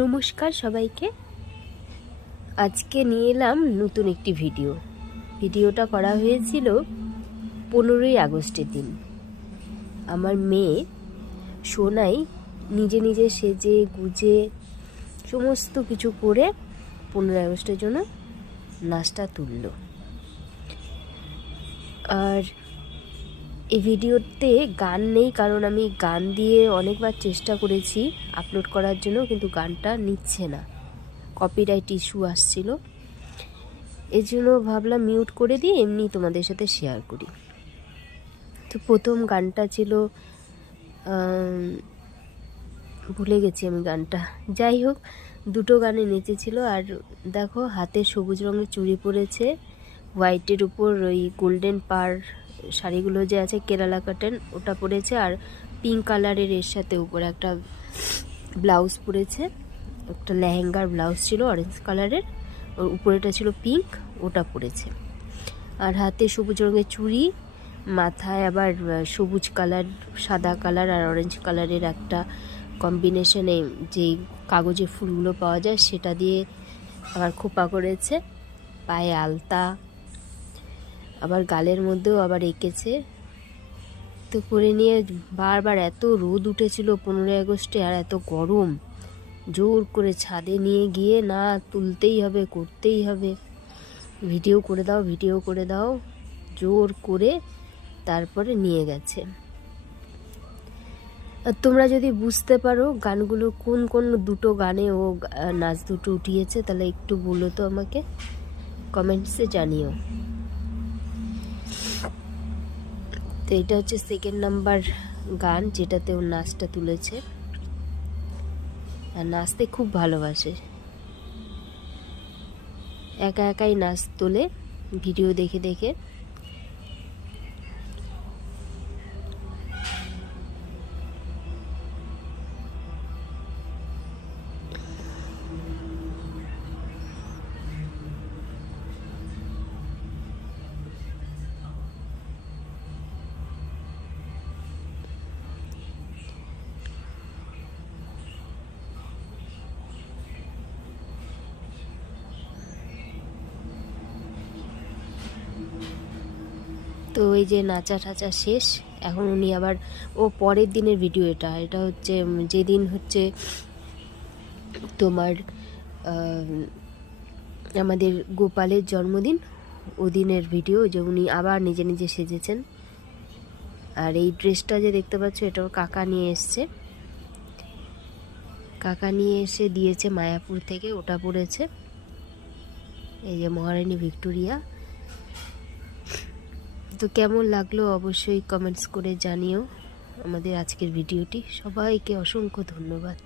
নমস্কার সবাইকে। আজকে নিয়ে এলাম নতুন একটি ভিডিওটা করা হয়েছিল 15ই আগস্টের দিন। আমার মেয়ে সোনাই নিজে নিজে সেজে গুজে সমস্ত কিছু করে 15ই আগস্টের জন্য নাচটা তুলল। আর এই ভিডিওতে গান নেই, কারণ আমি গান দিয়ে অনেকবার চেষ্টা করেছি আপলোড করার জন্য, কিন্তু গানটা নিচ্ছে না, কপিরাইট ইস্যু আসছিল। এই জন্য ভাবলাম মিউট করে দিয়ে এমনি তোমাদের সাথে শেয়ার করি। তো প্রথম গানটা ছিল ভুলে গেছি আমি গানটা, যাই হোক দুটো গানে নেচেছিল। আর দেখো হাতে সবুজ রঙের চুড়ি পরেছে, হোয়াইটের উপর ওই গোল্ডেন পার শাড়িগুলো যে আছে কেরালা কাটেন ওটা পরেছে, আর পিঙ্ক কালারের এর সাথে উপরে একটা ব্লাউজ পরেছে, একটা লেহেঙ্গার ব্লাউজ ছিল অরেঞ্জ কালারের, ওর উপরেটা ছিল পিঙ্ক, ওটা পরেছে। আর হাতে সবুজ রঙের চুড়ি, মাথায় আবার সবুজ কালার, সাদা কালার আর অরেঞ্জ কালারের একটা কম্বিনেশনে যেই কাগজের ফুলগুলো পাওয়া যায় সেটা দিয়ে আবার খোপা করেছে, পায়ে আলতা, আবার গালের মধ্যেও আবার এঁকেছে। তো করে নিয়ে বারবার, এত রোদ উঠেছিল 15ই আগস্টে আর এত গরম, জোর করে ছাদে নিয়ে গিয়ে না তুলতেই হবে, করতেই হবে, ভিডিও করে দাও জোর করে তারপরে নিয়ে গেছে। আর তোমরা যদি বুঝতে পারো গানগুলো কোন কোন দুটো গানে ও নাচ দুটো উঠিয়েছে তাহলে একটু বলো তো আমাকে, কমেন্টসে জানিও। তো এটা হচ্ছে সেকেন্ড নাম্বার গান যেটাতে ও নাচটা তুলেছে। আর নাচতে খুব ভালোবাসে, একা একাই নাচ তোলে ভিডিও দেখে দেখে। তো এই যে নাচা ঠাচা শেষ, এখন উনি আবার, ও পরের দিনের ভিডিও, এটা হচ্ছে যেদিন হচ্ছে তোমার আমাদের গোপালের জন্মদিন, ওদিনের ভিডিও, যে উনি আবার নিজে নিজে সেজেছেন। আর এই ড্রেসটা যে দেখতে পাচ্ছ এটা ওর কাকা নিয়ে এসছে, কাকা নিয়ে এসে দিয়েছে মায়াপুর থেকে, ওটা পরেছে। এই যে মহারানী ভিক্টোরিয়া। তো কেমন লাগলো অবশ্যই কমেন্টস করে জানিও আমাদের আজকের ভিডিওটি। সবাইকে অসংখ্য ধন্যবাদ।